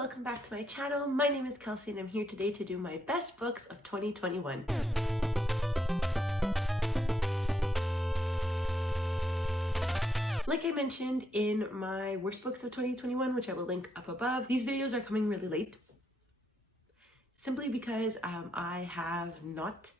welcome back to my channel. My name is Kelsey and I'm here today to do my best books of 2021. Like I mentioned in my worst books of 2021, which I will link up above, these videos are coming really late simply because I have not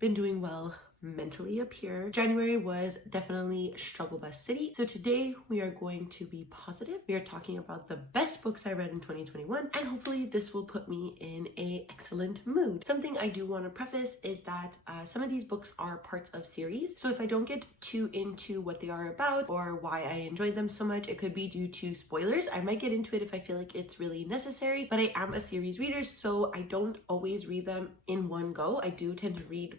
been doing well mentally up here. January was definitely struggle bus city. So today we are going to be positive. We are talking about the best books I read in 2021, and hopefully this will put me in an excellent mood. Something I do want to preface is that some of these books are parts of series. So if I don't get too into what they are about or why I enjoyed them so much, it could be due to spoilers. I might get into it if I feel like it's really necessary, but I am a series reader, so I don't always read them in one go. I do tend to read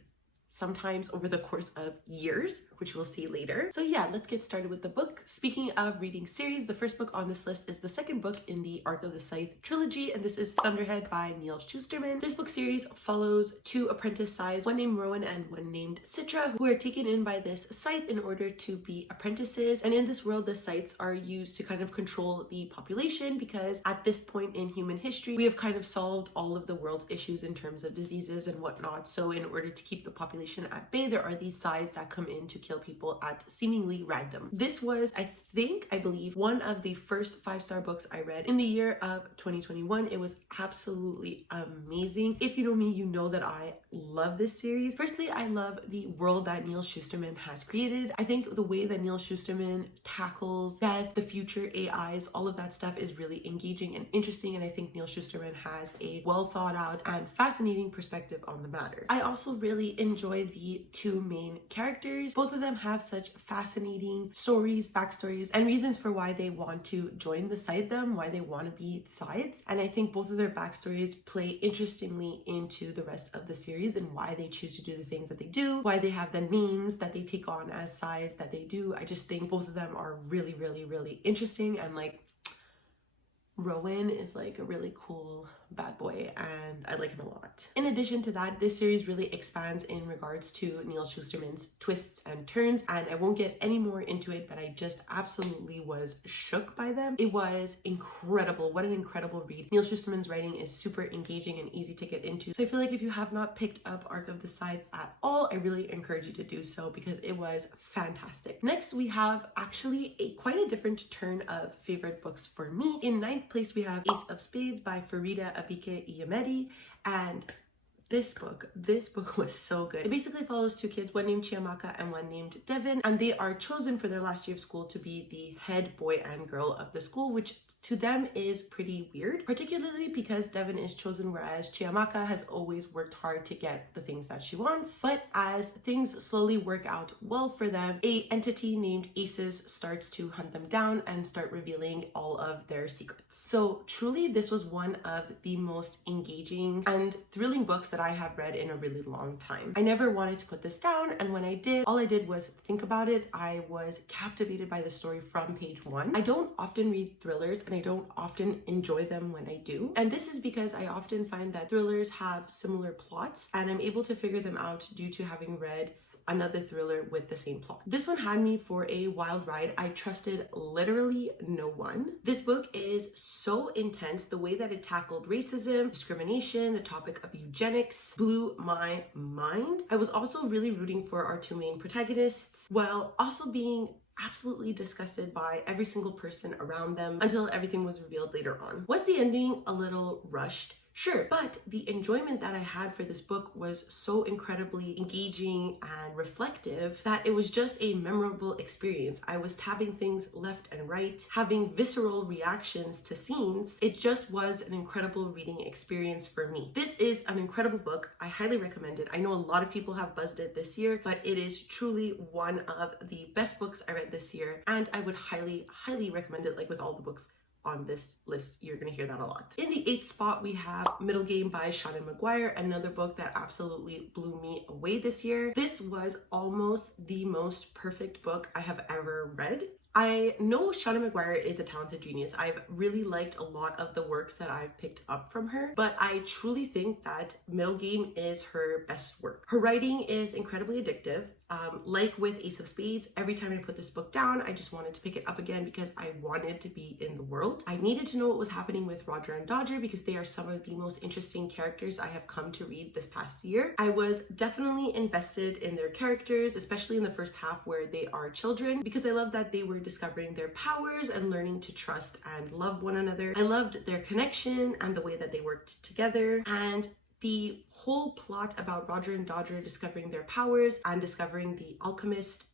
sometimes over the course of years, which we'll see later. So yeah, let's get started with the book. Speaking of reading series, the first book on this list is the second book in the Arc of the Scythe trilogy, and this is Thunderhead by Neil Shusterman. This book series follows two apprentice scythes, one named Rowan and one named Citra, who are taken in by this scythe in order to be apprentices. And in this world, the scythes are used to kind of control the population, because at this point in human history, we have kind of solved all of the world's issues in terms of diseases and whatnot. So in order to keep the population at bay, there are these scythes that come in to kill people at seemingly random. This was, I believe, one of the first 5-star books I read in the year of 2021. It was absolutely amazing. If you know me, you know that I love this series. Firstly, I love the world that Neil Shusterman has created. I think the way that Neil Shusterman tackles death, the future, AIs, all of that stuff is really engaging and interesting, and I think Neil Shusterman has a well thought out and fascinating perspective on the matter. I also really enjoy the two main characters. Both of them have such fascinating stories, backstories, and reasons for why they want to join the Scythedom, why they want to be scythes. And I think both of their backstories play interestingly into the rest of the series and why they choose to do the things that they do, why they have the names that they take on as scythes that they do. I just think both of them are really, really, really interesting, and like Rowan is like a really cool bad boy and I like him a lot. In addition to that, this series really expands in regards to Neil Shusterman's twists and turns, and I won't get any more into it, but I just absolutely was shook by them. It was incredible. What an incredible read. Neil Shusterman's writing is super engaging and easy to get into. So I feel like if you have not picked up Arc of the Scythe at all, I really encourage you to do so because it was fantastic. Next, we have actually quite a different turn of favorite books for me. In 9th place, we have Ace of Spades by Farida Abike Iyemedi, and this book was so good. It basically follows two kids, one named Chiamaka and one named Devin, and they are chosen for their last year of school to be the head boy and girl of the school, which to them is pretty weird, particularly because Devin is chosen, whereas Chiamaka has always worked hard to get the things that she wants. But as things slowly work out well for them, an entity named Aces starts to hunt them down and start revealing all of their secrets. So truly, this was one of the most engaging and thrilling books that I have read in a really long time. I never wanted to put this down, and when I did, all I did was think about it. I was captivated by the story from page one. I don't often read thrillers, and I don't often enjoy them when I do. And this is because I often find that thrillers have similar plots, and I'm able to figure them out due to having read another thriller with the same plot. This one had me for a wild ride. I trusted literally no one. This book is so intense. The way that it tackled racism, discrimination, the topic of eugenics blew my mind. I was also really rooting for our two main protagonists, while also being absolutely disgusted by every single person around them until everything was revealed later on. Was the ending a little rushed? Sure, but the enjoyment that I had for this book was so incredibly engaging and reflective that it was just a memorable experience. I was tabbing things left and right, having visceral reactions to scenes. It just was an incredible reading experience for me. This is an incredible book. I highly recommend it. I know a lot of people have buzzed it this year, but it is truly one of the best books I read this year, and I would highly, highly recommend it. Like with all the books on this list, you're gonna hear that a lot. In the 8th spot, we have Middle Game by Shannon McGuire, another book that absolutely blew me away this year. This was almost the most perfect book I have ever read. I know Shannon McGuire is a talented genius. I've really liked a lot of the works that I've picked up from her, but I truly think that Middle Game is her best work. Her writing is incredibly addictive. Like with Ace of Spades, every time I put this book down, I just wanted to pick it up again because I wanted to be in the world. I needed to know what was happening with Roger and Dodger because they are some of the most interesting characters I have come to read this past year. I was definitely invested in their characters, especially in the first half where they are children, because I love that they were discovering their powers and learning to trust and love one another. I loved their connection and the way that they worked together, and the whole plot about Roger and Dodger discovering their powers and discovering the alchemist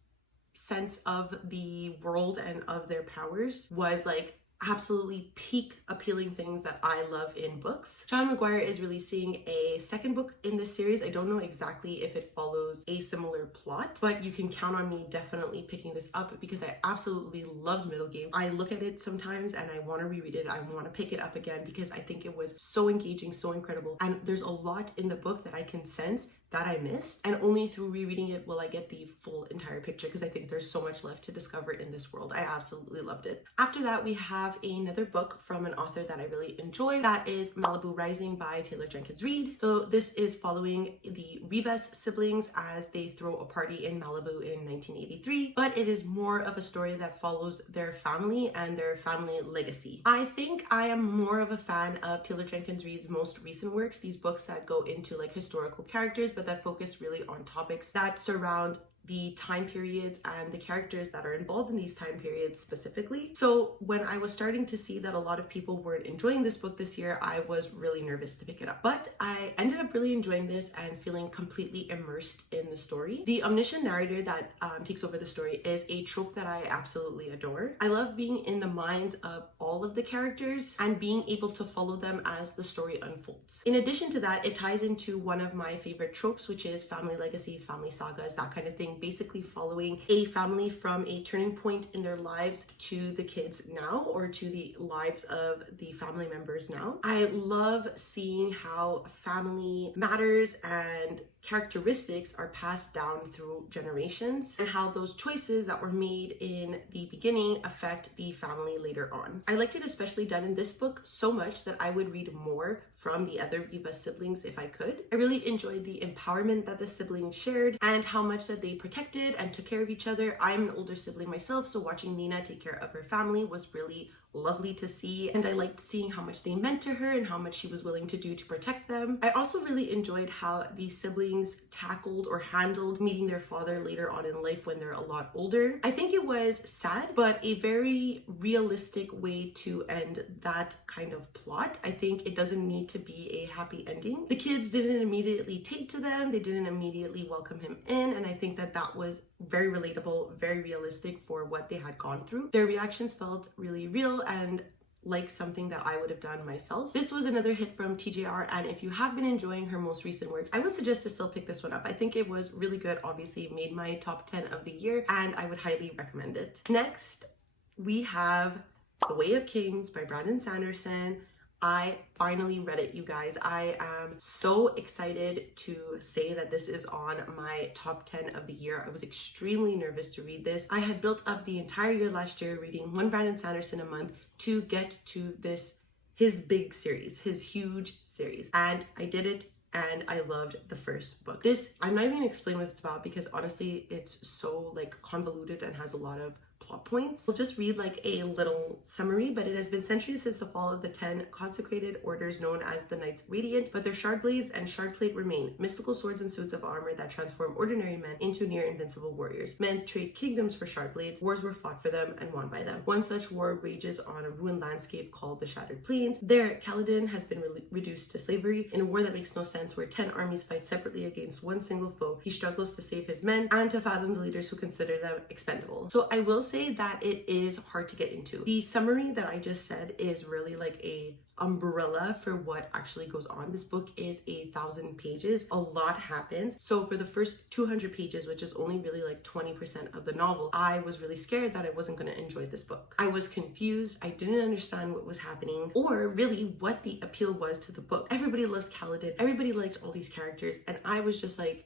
sense of the world and of their powers was like absolutely peak appealing things that I love in books. Sean McGuire is releasing a second book in this series. I don't know exactly if it follows a similar plot, but you can count on me definitely picking this up because I absolutely loved Middle Game. I look at it sometimes and I want to reread it. I want to pick it up again because I think it was so engaging, so incredible. And there's a lot in the book that I can sense that I missed, and only through rereading it will I get the full entire picture because I think there's so much left to discover in this world. I absolutely loved it. After that, we have another book from an author that I really enjoy. That is Malibu Rising by Taylor Jenkins Reid. So this is following the Rivas siblings as they throw a party in Malibu in 1983, but it is more of a story that follows their family and their family legacy. I think I am more of a fan of Taylor Jenkins Reid's most recent works, these books that go into like historical characters, but that focus really on topics that surround the time periods and the characters that are involved in these time periods specifically. So when I was starting to see that a lot of people weren't enjoying this book this year, I was really nervous to pick it up. But I ended up really enjoying this and feeling completely immersed in the story. The omniscient narrator that takes over the story is a trope that I absolutely adore. I love being in the minds of all of the characters and being able to follow them as the story unfolds. In addition to that, it ties into one of my favorite tropes, which is family legacies, family sagas, that kind of thing, basically following a family from a turning point in their lives to the kids now, or to the lives of the family members now. I love seeing how family matters and characteristics are passed down through generations, and how those choices that were made in the beginning affect the family later on. I liked it especially done in this book so much that I would read more from the other Viva siblings if I could. I really enjoyed the empowerment that the siblings shared and how much that they protected and took care of each other. I'm an older sibling myself, so watching Nina take care of her family was really lovely to see, and I liked seeing how much they meant to her and how much she was willing to do to protect them. I also really enjoyed how these siblings tackled or handled meeting their father later on in life when they're a lot older. I think it was sad, but a very realistic way to end that kind of plot. I think it doesn't need to be a happy ending. The kids didn't immediately take to them, they didn't immediately welcome him in, and I think that that was very relatable, very realistic for what they had gone through. Their reactions felt really real and like something that I would have done myself. This was another hit from TJR, and if you have been enjoying her most recent works, I would suggest to still pick this one up. I think it was really good. Obviously, it made my top 10 of the year, and I would highly recommend it. Next, we have The Way of Kings by Brandon Sanderson. I finally read it, you guys. I am so excited to say that this is on my top 10 of the year. I was extremely nervous to read this. I had built up the entire year last year reading one Brandon Sanderson a month to get to his big series, his huge series. And I did it, and I loved the first book. This, I'm not even gonna explain what it's about because honestly, it's so like convoluted and has a lot of plot points. We'll just read like a little summary, but it has been centuries since the fall of the 10 consecrated orders known as the Knights Radiant, but their shard blades and shard plate remain, mystical swords and suits of armor that transform ordinary men into near invincible warriors. Men trade kingdoms for shard blades, wars were fought for them and won by them. One such war rages on a ruined landscape called the Shattered Plains. There, Kaladin has been reduced to slavery. In a war that makes no sense, where 10 armies fight separately against one single foe, he struggles to save his men and to fathom the leaders who consider them expendable. So I will say that it is hard to get into. The summary that I just said is really like a umbrella for what actually goes on. This book is 1,000 pages. A lot happens. So for the first 200 pages, which is only really like 20% of the novel, I was really scared that I wasn't going to enjoy this book. I was confused. I didn't understand what was happening or really what the appeal was to the book. Everybody loves Kaladin. Everybody liked all these characters. And I was just like,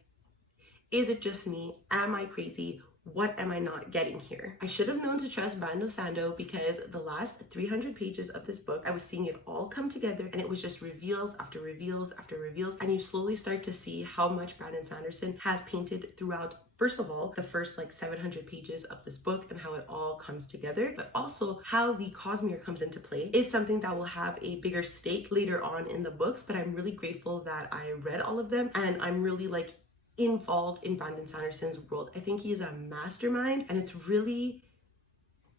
is it just me? Am I crazy? what am I not getting here? I should have known to trust Brando Sando because the last 300 pages of this book, I was seeing it all come together and it was just reveals after reveals after reveals. And you slowly start to see how much Brandon Sanderson has painted throughout, first of all, the first like 700 pages of this book and how it all comes together, but also how the Cosmere comes into play is something that will have a bigger stake later on in the books. But I'm really grateful that I read all of them and I'm really like involved in Brandon Sanderson's world. I think he is a mastermind and it's really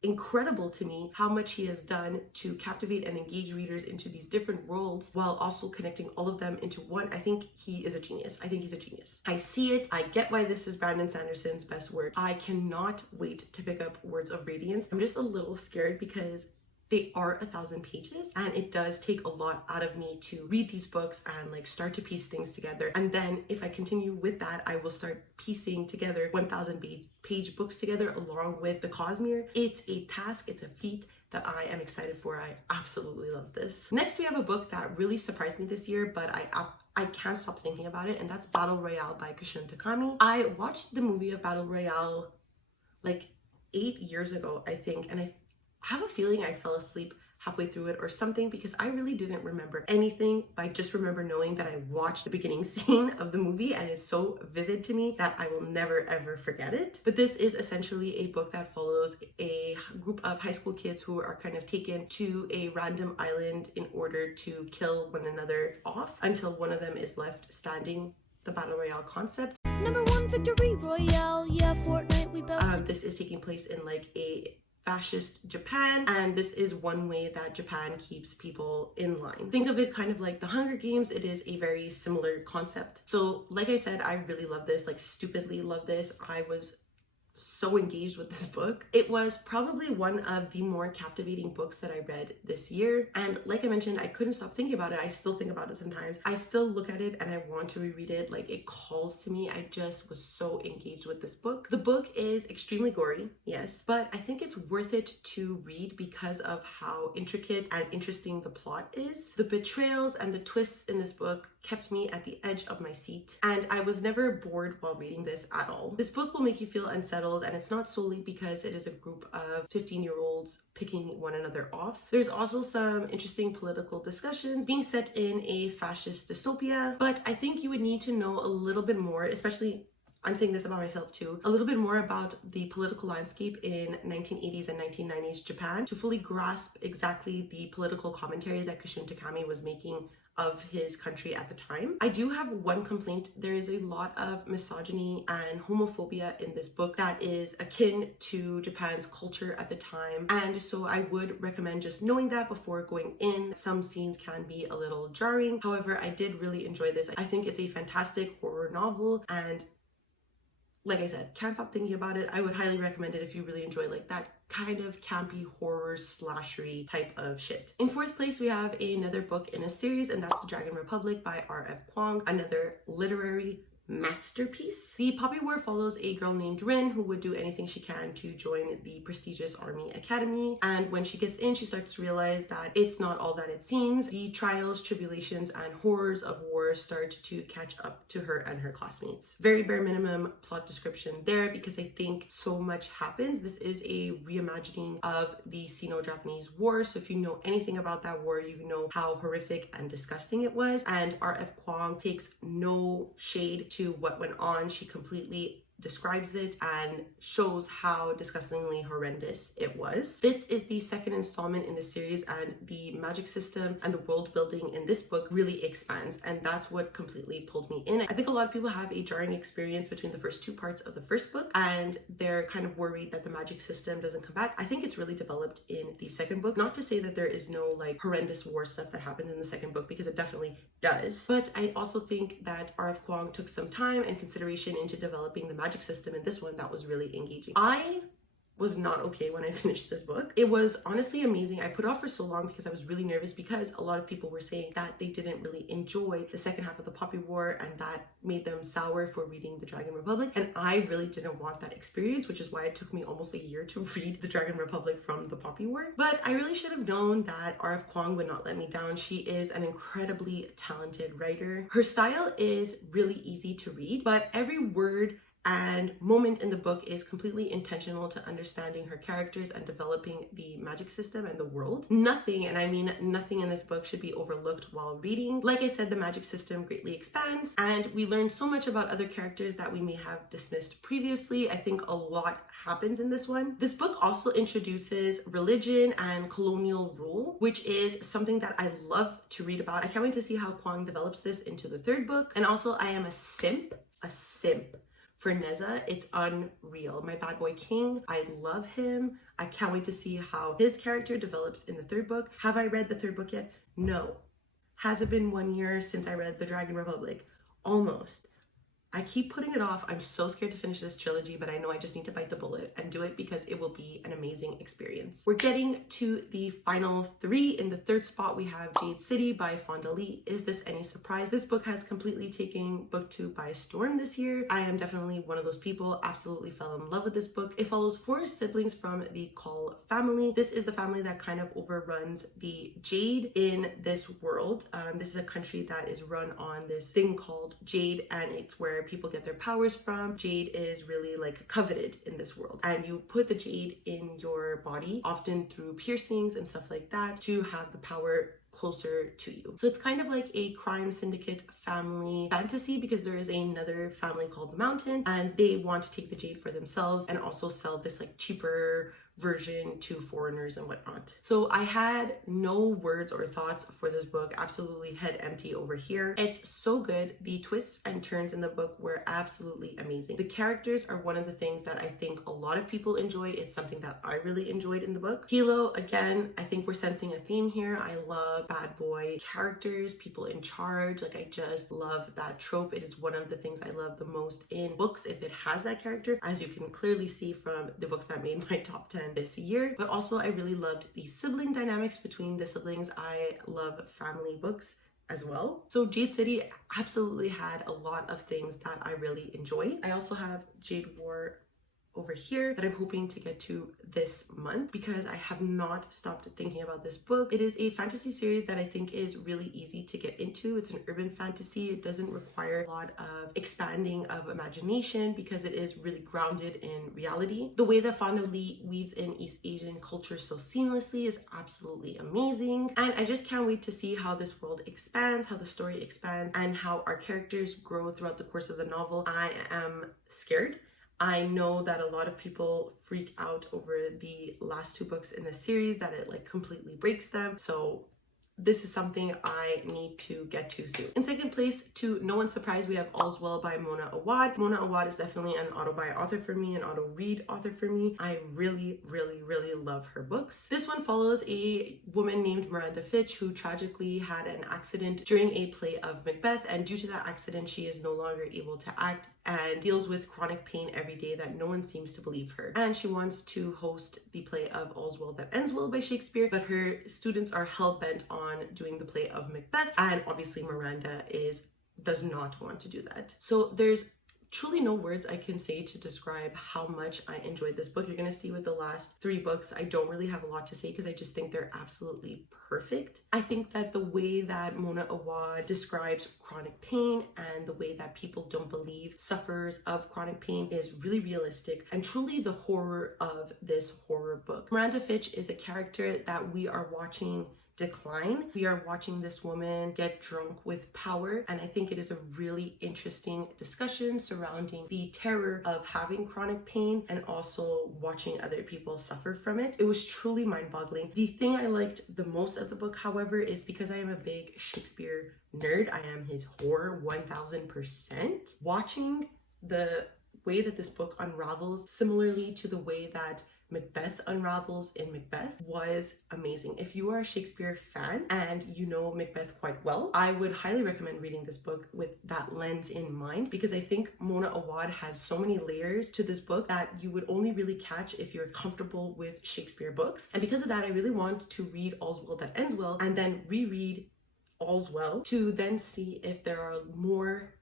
incredible to me how much he has done to captivate and engage readers into these different worlds while also connecting all of them into one. I think he is a genius. I think he's a genius. I see it. I get why this is Brandon Sanderson's best work. I cannot wait to pick up Words of Radiance. I'm just a little scared because they are 1,000 pages and it does take a lot out of me to read these books and like start to piece things together. And then if I continue with that, I will start piecing together 1,000 page books together along with the Cosmere. It's a task, it's a feat that I am excited for. I absolutely love this. Next, we have a book that really surprised me this year, but I can't stop thinking about it, and that's Battle Royale by Kashun Takami. I watched the movie of Battle Royale like 8 years ago, I think, and I have a feeling I fell asleep halfway through it or something because I really didn't remember anything. I just remember knowing that I watched the beginning scene of the movie and it's so vivid to me that I will never ever forget it. But this is essentially a book that follows a group of high school kids who are kind of taken to a random island in order to kill one another off until one of them is left standing. The Battle Royale concept. #1 victory royale, yeah, Fortnite we built. This is taking place in like a fascist Japan, and this is one way that Japan keeps people in line. Think of it kind of like the Hunger Games. It is a very similar concept. So like I said, I really love this, like stupidly love this. I was so engaged with this book. It was probably one of the more captivating books that I read this year. And like I mentioned, I couldn't stop thinking about it. I still think about it sometimes. I still look at it and I want to reread it. Like it calls to me. I just was so engaged with this book. The book is extremely gory, yes, but I think it's worth it to read because of how intricate and interesting the plot is. The betrayals and the twists in this book kept me at the edge of my seat, and I was never bored while reading this at all. This book will make you feel unsettled, and it's not solely because it is a group of 15-year-olds picking one another off. There's also some interesting political discussions being set in a fascist dystopia, but I think you would need to know a little bit more, especially I'm saying this about myself too, a little bit more about the political landscape in 1980s and 1990s Japan to fully grasp exactly the political commentary that Kashun Takami was making of his country at the time. I do have one complaint. There is a lot of misogyny and homophobia in this book that is akin to Japan's culture at the time, and so I would recommend just knowing that before going in. Some scenes can be a little jarring. However, I did really enjoy this. I think it's a fantastic horror novel, and like I said, can't stop thinking about it. I would highly recommend it if you really enjoy like that kind of campy horror slashery type of shit. In fourth place, we have another book in a series, and that's The Dragon Republic by R.F. Kuang, another literary masterpiece. The Poppy War follows a girl named Rin who would do anything she can to join the prestigious army academy, and when she gets in, she starts to realize that it's not all that it seems. The trials, tribulations, and horrors of war start to catch up to her and her classmates. Very bare minimum plot description there because I think so much happens. This is a reimagining of the Sino-Japanese War, so if you know anything about that war, you know how horrific and disgusting it was, and R.F. Kuang takes no shade to what went on. She completely describes it and shows how disgustingly horrendous it was. This is the second installment in the series, and the magic system and the world building in this book really expands, and that's what completely pulled me in. I think a lot of people have a jarring experience between the first two parts of the first book, and they're kind of worried that the magic system doesn't come back. I think it's really developed in the second book. Not to say that there is no like horrendous war stuff that happens in the second book, because it definitely does, but I also think that R.F. Kuang took some time and consideration into developing the magic system in this one that was really engaging. I was not okay when I finished this book. It was honestly amazing. I put it off for so long because I was really nervous, because a lot of people were saying that they didn't really enjoy the second half of the Poppy War and that made them sour for reading The Dragon Republic, and I really didn't want that experience, which is why it took me almost a year to read The Dragon Republic from the Poppy War. But I really should have known that R.F. Kuang would not let me down. She is an incredibly talented writer. Her style is really easy to read, but every word and moment in the book is completely intentional to understanding her characters and developing the magic system and the world. Nothing, and I mean nothing in this book, should be overlooked while reading. Like I said, the magic system greatly expands, and we learn so much about other characters that we may have dismissed previously. I think a lot happens in this one. This book also introduces religion and colonial rule, which is something that I love to read about. I can't wait to see how Kwang develops this into the third book. And also, I am a simp for Neza. It's unreal. My bad boy king, I love him. I can't wait to see how his character develops in the third book. Have I read the third book yet? No. Has it been 1 year since I read The Dragon Republic? Almost. I keep putting it off. I'm so scared to finish this trilogy, but I know I just need to bite the bullet and do it because it will be an amazing experience. We're getting to the final three. In the third spot, we have Jade City by Fonda Lee. Is this any surprise? This book has completely taken booktube by storm this year. I am definitely one of those people, absolutely fell in love with this book. It follows 4 siblings from the Call family. This is the family that kind of overruns the Jade in this world. This is a country that is run on this thing called Jade, and it's where people get their powers from. Jade is really like coveted in this world, and you put the jade in your body, often through piercings and stuff like that, to have the power closer to you. So it's kind of like a crime syndicate family fantasy, because there is another family called the Mountain, and they want to take the jade for themselves and also sell this like cheaper version to foreigners and whatnot. So I had no words or thoughts for this book, absolutely head empty over here. It's so good. The twists and turns in the book were absolutely amazing. The characters are one of the things that I think a lot of people enjoy. It's something that I really enjoyed in the book. Kilo, again, I think we're sensing a theme here. I love bad boy characters, people in charge. Like, I just love that trope. It is one of the things I love the most in books, if it has that character, as you can clearly see from the books that made my top 10 this year. But also, I really loved the sibling dynamics between the siblings. I love family books as well. So Jade City absolutely had a lot of things that I really enjoyed. I also have Jade War over here that I'm hoping to get to this month, because I have not stopped thinking about this book. It is a fantasy series that I think is really easy to get into. It's an urban fantasy. It doesn't require a lot of expanding of imagination because it is really grounded in reality. The way that Fonda Lee weaves in East Asian culture so seamlessly is absolutely amazing. And I just can't wait to see how this world expands, how the story expands, and how our characters grow throughout the course of the novel. I am scared. I know that a lot of people freak out over the last 2 books in the series, that it like completely breaks them. So this is something I need to get to soon. In second place, to no one's surprise, we have All's Well by Mona Awad. Mona Awad is definitely an auto-buy author for me, an auto-read author for me. I really, really, really love her books. This one follows a woman named Miranda Fitch who tragically had an accident during a play of Macbeth, and due to that accident, she is no longer able to act and deals with chronic pain every day that no one seems to believe her. And she wants to host the play of All's Well That Ends Well by Shakespeare, but her students are hell-bent on doing the play of Macbeth, and obviously Miranda does not want to do that. So there's truly no words I can say to describe how much I enjoyed this book. You're gonna see with the last 3 books, I don't really have a lot to say because I just think they're absolutely perfect. I think that the way that Mona Awad describes chronic pain and the way that people don't believe sufferers of chronic pain is really realistic and truly the horror of this horror book. Miranda Fitch is a character that we are watching decline. We are watching this woman get drunk with power, and I think it is a really interesting discussion surrounding the terror of having chronic pain and also watching other people suffer from it. It was truly mind-boggling. The thing I liked the most of the book, however, is because I am a big Shakespeare nerd. I am his whore 1000%. Watching the way that this book unravels similarly to the way that Macbeth unravels in Macbeth was amazing. If you are a Shakespeare fan and you know Macbeth quite well, I would highly recommend reading this book with that lens in mind, because I think Mona Awad has so many layers to this book that you would only really catch if you're comfortable with Shakespeare books. And because of that, I really want to read All's Well That Ends Well and then reread All's Well to then see if there are more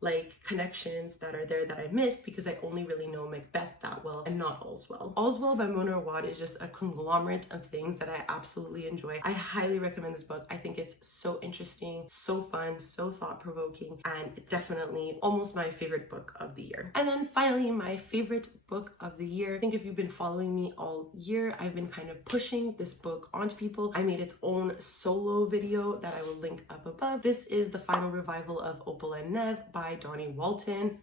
like connections that are there that I missed because I only really know Macbeth that well and not All's Well. All's Well by Mona Awad is just a conglomerate of things that I absolutely enjoy. I highly recommend this book. I think it's so interesting, so fun, so thought-provoking, and definitely almost my favorite book of the year. And then finally, my favorite book of the year. I think if you've been following me all year, I've been kind of pushing this book onto people. I made its own solo video that I will link up above. This is the final revival of Opal and Nev by Donnie Walton.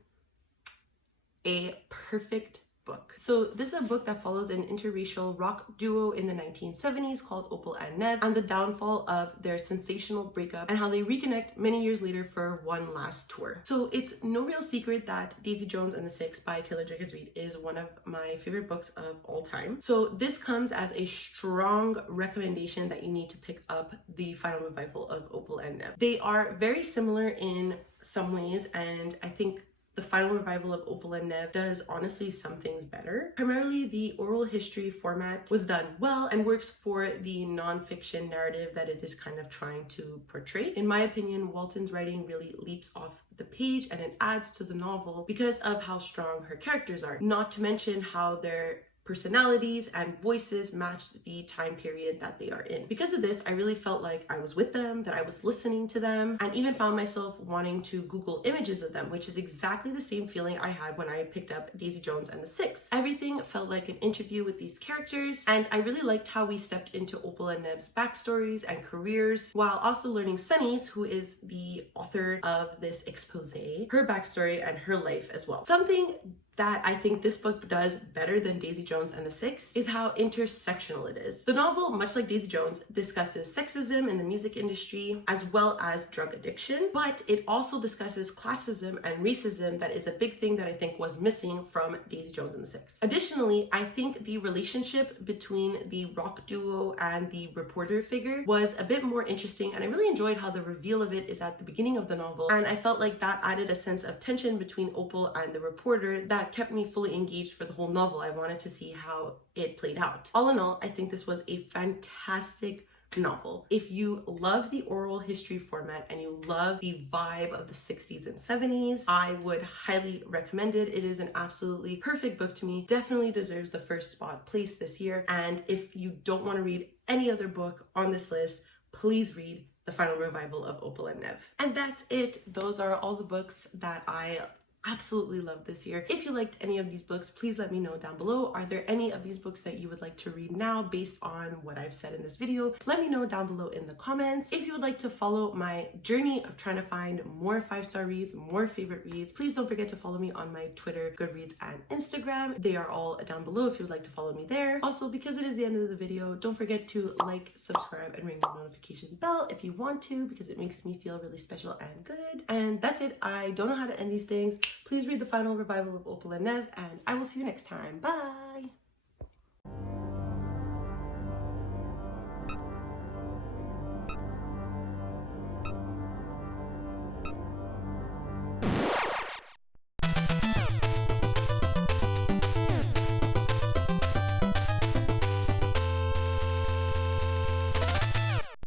A perfect book. So this is a book that follows an interracial rock duo in the 1970s called Opal and Nev and the downfall of their sensational breakup and how they reconnect many years later for one last tour. So it's no real secret that Daisy Jones and the Six by Taylor Jenkins Reid is one of my favorite books of all time. So this comes as a strong recommendation that you need to pick up the final revival of Opal and Nev. They are very similar in some ways, and I think the final revival of Opal and Nev does honestly some things better. Primarily, the oral history format was done well and works for the non-fiction narrative that it is kind of trying to portray. In my opinion, Walton's writing really leaps off the page and it adds to the novel because of how strong her characters are, not to mention how their personalities and voices match the time period that they are in. Because of this, I really felt like I was with them, that I was listening to them, and even found myself wanting to Google images of them, which is exactly the same feeling I had when I picked up Daisy Jones and the Six. Everything felt like an interview with these characters, and I really liked how we stepped into Opal and Nev's backstories and careers, while also learning Sunny's, who is the author of this expose, her backstory and her life as well. Something that I think this book does better than Daisy Jones and the Six is how intersectional it is. The novel, much like Daisy Jones, discusses sexism in the music industry as well as drug addiction, but it also discusses classism and racism that is a big thing that I think was missing from Daisy Jones and the Six. Additionally, I think the relationship between the rock duo and the reporter figure was a bit more interesting, and I really enjoyed how the reveal of it is at the beginning of the novel, and I felt like that added a sense of tension between Opal and the reporter that kept me fully engaged for the whole novel. I wanted to see how it played out. All in all, I think this was a fantastic novel. If you love the oral history format and you love the vibe of the 60s and 70s, I would highly recommend it. It is an absolutely perfect book to me. Definitely deserves the first spot place this year. And if you don't want to read any other book on this list, please read the final revival of Opal and Nev. And that's it. Those are all the books that I absolutely loved this year. If you liked any of these books, please let me know down below. Are there any of these books that you would like to read now based on what I've said in this video? Let me know down below in the comments. If you would like to follow my journey of trying to find more 5-star reads, more favorite reads, please don't forget to follow me on my Twitter, Goodreads, and Instagram. They are all down below if you would like to follow me there. Also, because it is the end of the video, don't forget to like, subscribe, and ring the notification bell if you want to, because it makes me feel really special and good. And that's it. I don't know how to end these things. Please read the final revival of Opal and Nev, and I will see you next time. Bye!